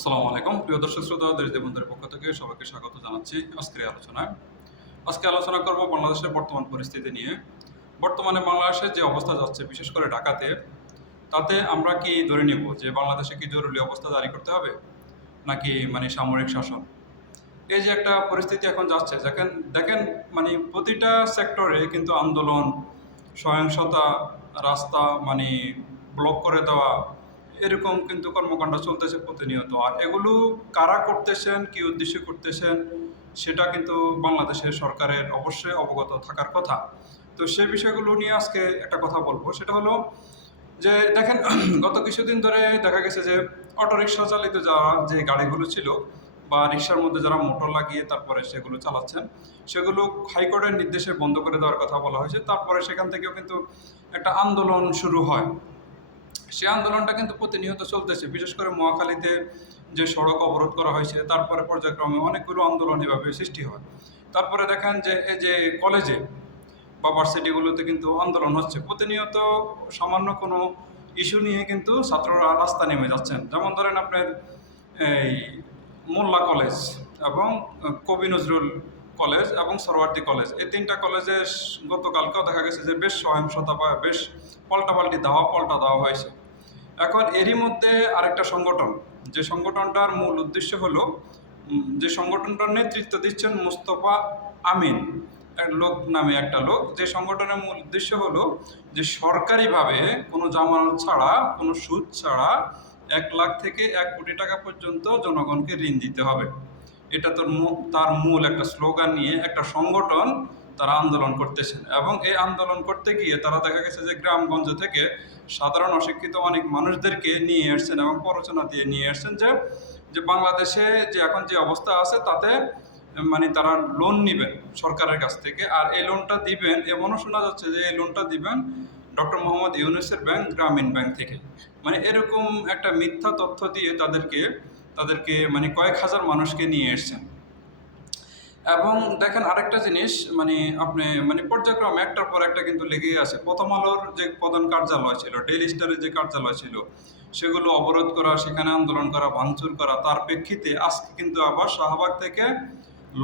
আসসালামু আলাইকুম প্রিয় দর্শক শ্রোতা দেশ বন্ধুদের পক্ষ থেকে সবাইকে স্বাগত জানাচ্ছি আজকের আলোচনায়। আজকে আলোচনা করব বাংলাদেশের বর্তমান পরিস্থিতি নিয়ে। বর্তমানে বাংলাদেশের যে অবস্থা যাচ্ছে বিশেষ করে ঢাকাতে, তাতে আমরা কি ধরে নেব যে বাংলাদেশে কি জরুরি অবস্থা জারি করতে হবে নাকি সামরিক শাসন? এই যে একটা পরিস্থিতি এখন যাচ্ছে, দেখেন দেখেন প্রতিটা সেক্টরে কিন্তু আন্দোলন, সহিংসতা, রাস্তা ব্লক করে দেওয়া, এরকম কিন্তু কর্মকাণ্ড চলতেছে প্রতিনিয়ত। আর এগুলো কারা করতেছেন, কি উদ্দেশ্যে করতেছেন, সেটা কিন্তু বাংলাদেশের সরকারের অবশ্যই অবগত থাকার কথা। তো সেই বিষয়গুলো নিয়ে আজকে একটা কথা বলবো, সেটা হলো যে দেখেন গত কিছুদিন ধরে দেখা গেছে যে অটোরিকশা চালিত যে গাড়িগুলো ছিল বা রিক্সার মধ্যে যারা মোটর লাগিয়ে তারপরে সেগুলো চালাচ্ছেন, সেগুলো হাইকোর্টের নির্দেশে বন্ধ করে দেওয়ার কথা বলা হয়েছে। তারপরে সেখান থেকেও কিন্তু একটা আন্দোলন শুরু হয়। সে আন্দোলনটা কিন্তু প্রতিনিয়ত চলতেছে। বিশেষ করে মহাখালীতে যে সড়ক অবরোধ করা হয়েছে, তারপরে পর্যায়ক্রমে অনেকগুলো আন্দোলন এভাবে সৃষ্টি হয়। তারপরে দেখেন যে এই যে কলেজে বা ভার্সিটিগুলোতে কিন্তু আন্দোলন হচ্ছে প্রতিনিয়ত। সামান্য কোনো ইস্যু নিয়ে কিন্তু ছাত্ররা রাস্তা নেমে যাচ্ছেন। যেমন ধরেন আপনার এই মোল্লা কলেজ এবং কবি নজরুল কলেজ এবং সরওয়ার্দী কলেজ, এই তিনটা কলেজে গতকালকেও দেখা গেছে যে বেশ সহিংসতা বা বেশ পাল্টা দেওয়া হয়েছে। এখন এরই মধ্যে আরেকটা সংগঠন, যে সংগঠনটার মূল উদ্দেশ্য হলো যে সংগঠনটার নেতৃত্ব দিচ্ছেন মোস্তফা আমিন এক লোক নামে একটা লোক, যে সংগঠনের মূল উদ্দেশ্য হলো যে সরকারিভাবে কোনো জামানত ছাড়া, কোনো সুদ ছাড়া 1 লাখ থেকে 1 কোটি টাকা পর্যন্ত জনগণকে ঋণ দিতে হবে। এটা তার মূল একটা স্লোগান নিয়ে একটা সংগঠন তারা আন্দোলন করতেছেন। এবং এই আন্দোলন করতে গিয়ে তারা দেখা গেছে যে গ্রামগঞ্জ থেকে সাধারণ অশিক্ষিত অনেক মানুষদেরকে নিয়ে এসছেন এবং প্ররোচনা দিয়ে নিয়ে এসছেন যে যে বাংলাদেশে যে এখন যে অবস্থা আছে তাতে তারা লোন নেবেন সরকারের কাছ থেকে। আর এই লোনটা দিবেন, এমনও শোনা যাচ্ছে যে এই লোনটা দিবেন ডক্টর মোহাম্মদ ইউনূসের ব্যাংক, গ্রামীণ ব্যাংক থেকে। এরকম একটা মিথ্যা তথ্য দিয়ে তাদেরকে তাদেরকে কয়েক হাজার মানুষকে নিয়ে এসছেন। এবং দেখেন আরেকটা জিনিস, আপনি পর্যায়ক্রমে একটার পর একটা কিন্তু লেগেই আছে। প্রথম আলোর যে প্রধান কার্যালয় ছিল, ডেইলি স্টারের যে কার্যালয় ছিল, সেগুলো অবরোধ করা, সেখানে আন্দোলন করা, ভাঙচুর করা, তার প্রেক্ষিতে আজকে কিন্তু আবার শাহবাগ থেকে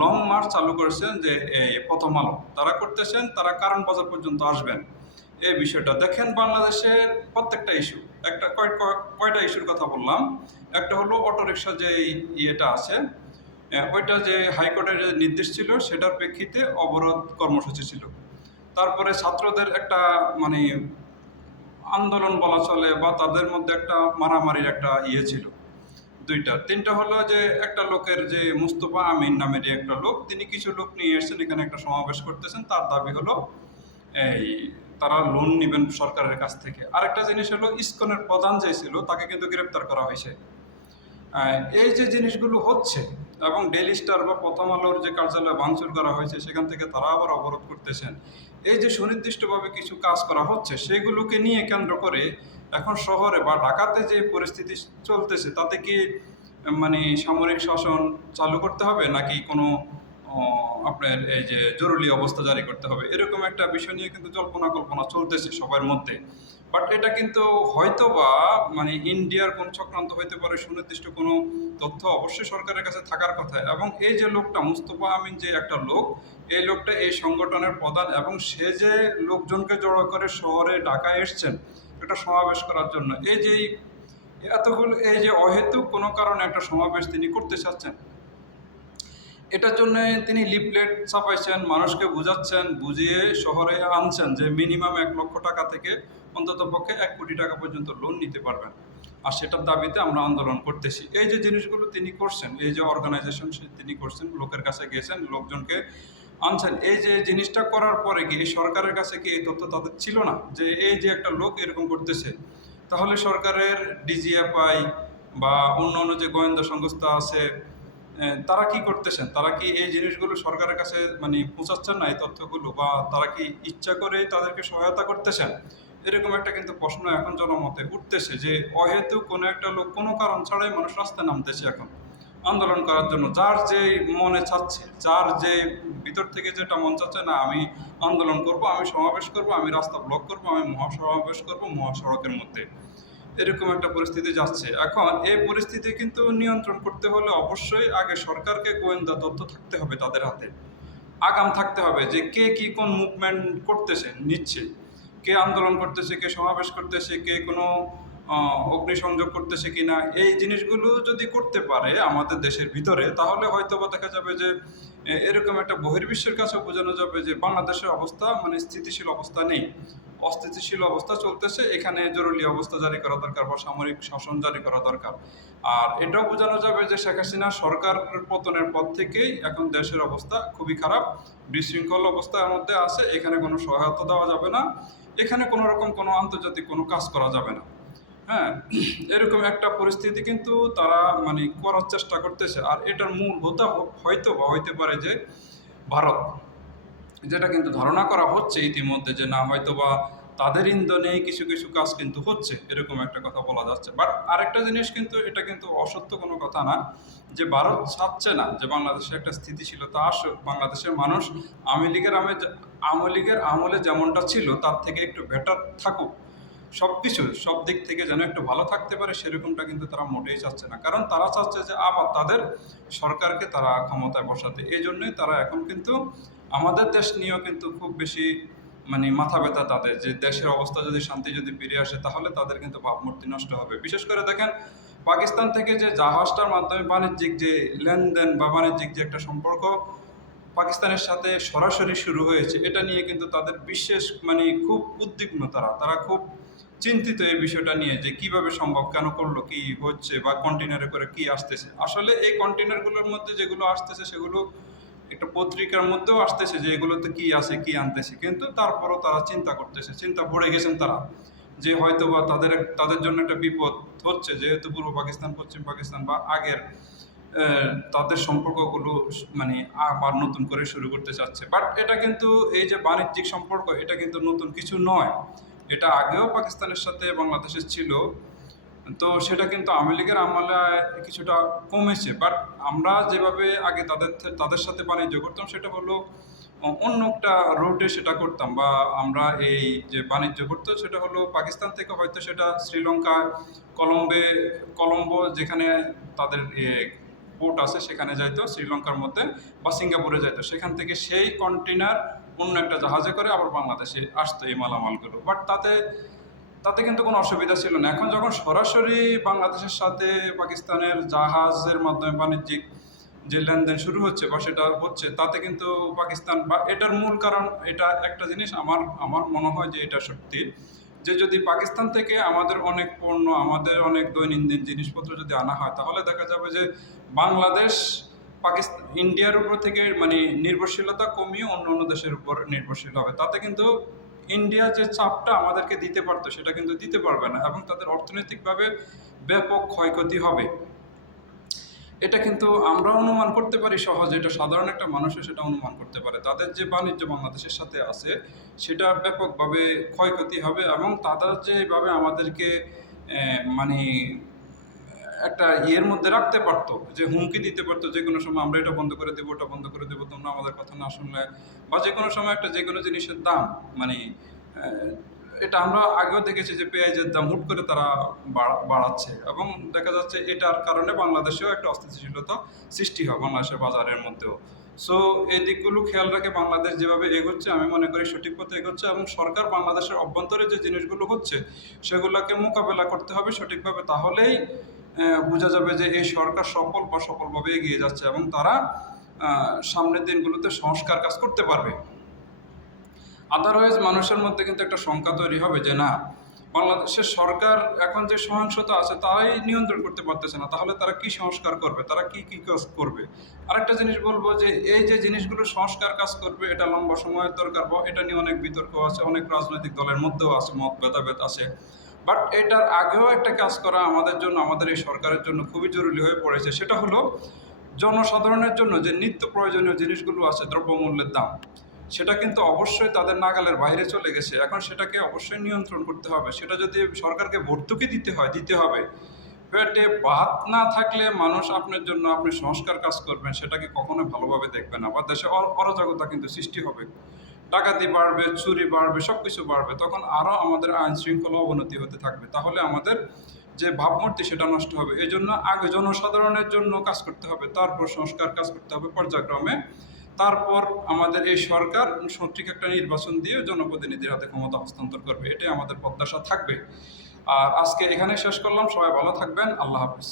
লং মার্চ চালু করেছেন যে এই প্রথম আলো তারা করতেছেন, তারা কারণ বাজার পর্যন্ত আসবেন। এই বিষয়টা দেখেন বাংলাদেশের প্রত্যেকটা ইস্যু, কয়টা ইস্যুর কথা বললাম। একটা হলো অটোরিকশা যে ইয়েটা আছে, ওইটা যে হাইকোর্টের যে নির্দেশ ছিল সেটার প্রেক্ষিতে অবরোধ কর্মসূচি ছিল। তারপরে ছাত্রদের একটা আন্দোলন বলা চলে, বা তাদের মধ্যে একটা মারামারির একটা ইয়ে ছিল। দুইটা তিনটা হলো যে একটা লোকের, যে মুস্তফা আমিন নামের একটা লোক, তিনি কিছু লোক নিয়ে এসেছেন এখানে একটা সমাবেশ করতেছেন। তার দাবি হলো এই তারা লোন নেবেন সরকারের কাছ থেকে। আরেকটা জিনিস হলো ইসকনের প্রধান যে ছিল তাকে কিন্তু গ্রেপ্তার করা হয়েছে। এই যে জিনিসগুলো হচ্ছে, এবং ডেইলি স্টার বা প্রথম আলোর যে কার্যালয় ভাঙচুর করা হয়েছে সেখান থেকে তারা আবার অবরোধ করতেছেন। এই যে সুনির্দিষ্টভাবে কিছু কাজ করা হচ্ছে, সেগুলোকে নিয়ে কেন্দ্র করে এখন শহরে বা ঢাকাতে যে পরিস্থিতি চলতেছে, তাতে কি সামরিক শাসন চালু করতে হবে নাকি কোনো আপনার এই যে জরুরি অবস্থা জারি করতে হবে, এরকম একটা বিষয় নিয়ে কিন্তু জল্পনা কল্পনা চলতেছে সবার মধ্যে। বাট এটা কিন্তু হয়তো বা ইন্ডিয়ার কোন চক্রান্ত হইতে পারে, সুনির্দিষ্ট কোনো তথ্য অবশ্যই সরকারের কাছে থাকার কথা। এবং এই যে লোকটা মুস্তফা আমিন, যে একটা লোক, এই লোকটা এই সংগঠনের প্রধান, এবং সে যে লোকজনকে জড়ো করে শহরে ঢাকায় এসছেন একটা সমাবেশ করার জন্য, এই যে এতগুলো, এই যে অহেতুক কোনো কারণে একটা সমাবেশ তিনি করতে চাচ্ছেন, এটার জন্য তিনি লিফলেট ছাপাইছেন, মানুষকে বুঝাচ্ছেন, বুঝিয়ে শহরে আনছেন যে মিনিমাম 1 লক্ষ টাকা থেকে অন্তত পক্ষে 1 কোটি টাকা পর্যন্ত লোন নিতে পারবেন। আর সেটার দাবিতে আমরা আন্দোলন করতেছি। এই যে জিনিসগুলো তিনি করছেন, এই যে অর্গানাইজেশন তিনি করছেন, লোকের কাছে গিয়েছেন, লোকজনকে আনছেন। এই যে জিনিসটা করার পরে কি এই সরকারের কাছে কি এই তথ্য তাদের ছিল না যে এই যে একটা লোক এরকম করতেছে? তাহলে সরকারের ডিজিএফআই বা অন্য যে গোয়েন্দা সংস্থা আছে, তারা কি করতেছেন? তারা কি এই জিনিসগুলো সরকারের কাছে পৌঁছাচ্ছেন না এই তথ্যগুলো, বা তারা কি ইচ্ছা করে তাদেরকে সহায়তা করতেছেন? এরকম একটা কিন্তু প্রশ্ন এখন জনমতে উঠতেছে যে অহেতুক কোনো একটা লোক কোনো কারণ ছাড়াই মানুষ রাস্তায় নামতেছে এখন আন্দোলন করার জন্য। যার যে মনে চাচ্ছে, যার যে ভিতর থেকে যেটা মন চাচ্ছে, না আমি আন্দোলন করব, আমি সমাবেশ করব, আমি রাস্তা ব্লক করব, আমি মহাসমাবেশ করব মহাসড়কের মধ্যে। এরকম একটা পরিস্থিতি যাচ্ছে। এখন এই পরিস্থিতি কিন্তু নিয়ন্ত্রণ করতে হলে অবশ্যই আগে সরকারকে গোয়েন্দা তথ্য থাকতে হবে তাদের হাতে। আগাম থাকতে হবে যে কে কি কোন মুভমেন্ট করতেছে নিচ্ছে, কে আন্দোলন করতেছে, কে সমাবেশ করতেছে, কে কোনো অগ্নিসংযোগ করতেছে কিনা। এই জিনিসগুলো যদি করতে পারে আমাদের দেশের ভিতরে, তাহলে হয়তো বা দেখা যাবে যে এরকম একটা বহির্বিশ্বের কাছে বোঝানো যাবে যে বাংলাদেশের অবস্থা মানে স্থিতিশীল অবস্থা নেই, অস্থিতিশীল অবস্থা চলতেছে, এখানে জরুরি অবস্থা জারি করা দরকার বা সামরিক শাসন জারি করা দরকার। আর এটাও বোঝানো যাবে যে শেখ হাসিনা সরকার পতনের পর থেকেই এখন দেশের অবস্থা খুবই খারাপ, বিশৃঙ্খল অবস্থার মধ্যে আছে, এখানে কোনো সহায়তা দেওয়া যাবে না, এখানে কোনো রকম কোনো আন্তর্জাতিক কোনো কাজ করা যাবে না। হ্যাঁ, এরকম একটা পরিস্থিতি কিন্তু তারা মানে করার চেষ্টা করতেছে। আর এটার মূল হোতা হয়তো বা হইতে পারে যে ভারত, যেটা কিন্তু ধারণা করা হচ্ছে ইতিমধ্যে যে না হয়তো বা তাদের ইন্ধনেই কিছু কিছু কাজ কিন্তু হচ্ছে, এরকম একটা কথা বলা যাচ্ছে। বাট আরেকটা জিনিস কিন্তু এটা কিন্তু অসত্য কোনো কথা না যে ভারত চাচ্ছে না যে বাংলাদেশে একটা স্থিতিশীলতা আসুক, বাংলাদেশের মানুষ আওয়ামী লীগের আমলে যেমনটা ছিল তার থেকে একটু বেটার থাকুক, সব কিছু সব দিক থেকে যেন একটু ভালো থাকতে পারে, সেরকমটা কিন্তু তারা মোটেই চাচ্ছে না। কারণ তারা চাচ্ছে যে আবার তাদের সরকারকে তারা ক্ষমতায় বসাতে। এই জন্যই তারা এখন কিন্তু আমাদের দেশ নিয়েও কিন্তু খুব বেশি মানে মাথা ব্যথা তাদের, যে দেশের অবস্থা যদি শান্তি যদি ফিরে আসে তাহলে তাদের কিন্তু ভাবমূর্তি নষ্ট হবে। বিশেষ করে দেখেন পাকিস্তান থেকে যে জাহাজটার মাধ্যমে বাণিজ্যিক যে লেনদেন বা বাণিজ্যিক যে একটা সম্পর্ক পাকিস্তানের সাথে সরাসরি শুরু হয়েছে, এটা নিয়ে কিন্তু তাদের বিশেষ মানে খুব উদ্বিগ্ন, তারা খুব চিন্তিত এই বিষয়টা নিয়ে যে কিভাবে সম্ভব, কেন করলো, কি হচ্ছে, বা কন্টেনারে করে কি আসতেছে। আসলে এই কন্টেনারগুলোর মধ্যে যেগুলো আসতেছে সেগুলো একটা পত্রিকার মধ্যেও আসতেছে যে এগুলোতে কি আছে কি আনতেছে, কিন্তু তারপরও তারা চিন্তা করতেছে, চিন্তা পড়ে গেছেন তারা যে হয়তো বা তাদের জন্য একটা বিপদ হচ্ছে, যেহেতু পূর্ব পাকিস্তান পশ্চিম পাকিস্তান বা আগের তাদের সম্পর্কগুলো মানে আবার নতুন করে শুরু করতে চাচ্ছে। বাট এটা কিন্তু এই যে বাণিজ্যিক সম্পর্ক, এটা কিন্তু নতুন কিছু নয়, এটা আগেও পাকিস্তানের সাথে বাংলাদেশের ছিল। তো সেটা কিন্তু আওয়ামী লীগের আমলে কিছুটা কমেছে। বাট আমরা যেভাবে আগে তাদের সাথে বাণিজ্য করতাম সেটা হলো অন্য একটা রুটে সেটা করতাম, বা আমরা এই যে বাণিজ্য করতো সেটা হলো পাকিস্তান থেকে হয়তো সেটা শ্রীলঙ্কা, কলম্বো যেখানে তাদের পোর্ট আছে সেখানে যাইতো শ্রীলঙ্কার মধ্যে, বা সিঙ্গাপুরে যাইতো, সেখান থেকে সেই কন্টেনার অন্য একটা জাহাজে করে আবার বাংলাদেশে আসতো এই মালামালগুলো। বাট তাতে তাতে কিন্তু কোনো অসুবিধা ছিল না। এখন যখন সরাসরি বাংলাদেশের সাথে পাকিস্তানের জাহাজের মাধ্যমে বাণিজ্যিক যে লেনদেন শুরু হচ্ছে বা সেটা হচ্ছে, তাতে কিন্তু পাকিস্তান বা এটার মূল কারণ, এটা একটা জিনিস আমার আমার মনে হয় যে এটা সত্যি, যে যদি পাকিস্তান থেকে আমাদের অনেক পণ্য, আমাদের অনেক দৈনন্দিন জিনিসপত্র যদি আনা হয়, তাহলে দেখা যাবে যে বাংলাদেশ ইন্ডিয়ার উপর থেকে মানে নির্ভরশীলতা কমিয়ে অন্য অন্য দেশের উপর নির্ভরশীল হবে। তাতে কিন্তু ইন্ডিয়া যে চাপটা আমাদেরকে দিতে পারতো সেটা কিন্তু দিতে পারবে না, এবং তাদের অর্থনৈতিকভাবে ব্যাপক ক্ষয়ক্ষতি হবে। এটা কিন্তু আমরা অনুমান করতে পারি সহজে, এটা সাধারণ একটা মানুষও সেটা অনুমান করতে পারে। তাদের যে বাণিজ্য বাংলাদেশের সাথে আছে সেটা ব্যাপকভাবে ক্ষয়ক্ষতি হবে, এবং তারা যেভাবে আমাদেরকে মানে একটা ইয়ের মধ্যে রাখতে পারতো, যে হুমকি দিতে পারতো যে কোনো সময় আমরা এটা বন্ধ করে দেবো, ওটা বন্ধ করে দেবো, তোমরা আমাদের কথা না শুনলে, বা যে কোনো সময় একটা যে কোনো জিনিসের দাম মানে এটা আমরা আগেও দেখেছি যে পেঁয়াজের দাম হুট করে তারা বাড়াচ্ছে, এবং দেখা যাচ্ছে এটার কারণে বাংলাদেশেও একটা অস্থিতিশীলতা সৃষ্টি হয় বাংলাদেশের বাজারের মধ্যেও। সো এই দিকগুলো খেয়াল রেখে বাংলাদেশ যেভাবে এগোচ্ছে আমি মনে করি সঠিক পথে এগোচ্ছে, এবং সরকার বাংলাদেশের অভ্যন্তরে যে জিনিসগুলো হচ্ছে সেগুলোকে মোকাবেলা করতে হবে সঠিকভাবে, তাহলেই বোঝা যাবে যে এই সরকার সফলভাবে এগিয়ে যাচ্ছে, এবং তারা সামনের দিনগুলোতে সংস্কার কাজ করতে পারবে। আদারওয়াইজ মানুষের মধ্যে কিন্তু একটা শঙ্কা তৈরি হবে যে না, বাংলাদেশের সরকার এখন যে সহিংসতা আছে তারাই নিয়ন্ত্রণ করতে পারতেছে না, তাহলে তারা কি সংস্কার করবে, তারা কি কি কাজ করবে। আরেকটা জিনিস বলবো যে এই যে জিনিসগুলো সংস্কার কাজ করবে এটা লম্বা সময়ের দরকার, বা এটা নিয়ে অনেক বিতর্ক আছে, অনেক রাজনৈতিক দলের মধ্যেও আছে মত ভেদাভেদ আছে। বাট এটার আগেও একটা কাজ করা আমাদের জন্য, আমাদের এই সরকারের জন্য খুবই জরুরি হয়ে পড়েছে, সেটা হলো জনসাধারণের জন্য যে নিত্য প্রয়োজনীয় জিনিসগুলো আছে, দ্রব্যমূল্যের দাম, সেটা কিন্তু অবশ্যই তাদের নাগালের বাইরে চলে গেছে। এখন সেটাকে অবশ্যই নিয়ন্ত্রণ করতে হবে। সেটা যদি সরকারকে ভর্তুকি দিতে হবে। পেটে ভাত না থাকলে মানুষ আপনার জন্য আপনি সংস্কার কাজ করবেন সেটাকে কখনোই ভালোভাবে দেখবে না, বা দেশে অরাজকতা কিন্তু সৃষ্টি হবে। ডাকাতি বাড়বে, চুরি বাড়বে, সব কিছু বাড়বে, তখন আরও আমাদের আইন শৃঙ্খলা অবনতি হতে থাকবে। তাহলে আমাদের যে ভাবমূর্তি সেটা নষ্ট হবে। এই জন্য আগে জনসাধারণের জন্য কাজ করতে হবে, তারপর সংস্কার কাজ করতে হবে পর্যায়ক্রমে। তারপর আমাদের এই সরকার সঠিক একটা নির্বাচন দিয়ে জনপ্রতিনিধির হাতে ক্ষমতা হস্তান্তর করবে, এটাই আমাদের প্রত্যাশা থাকবে। আর আজকে এখানে শেষ করলাম। সবাই ভালো থাকবেন। আল্লাহ হাফিজ।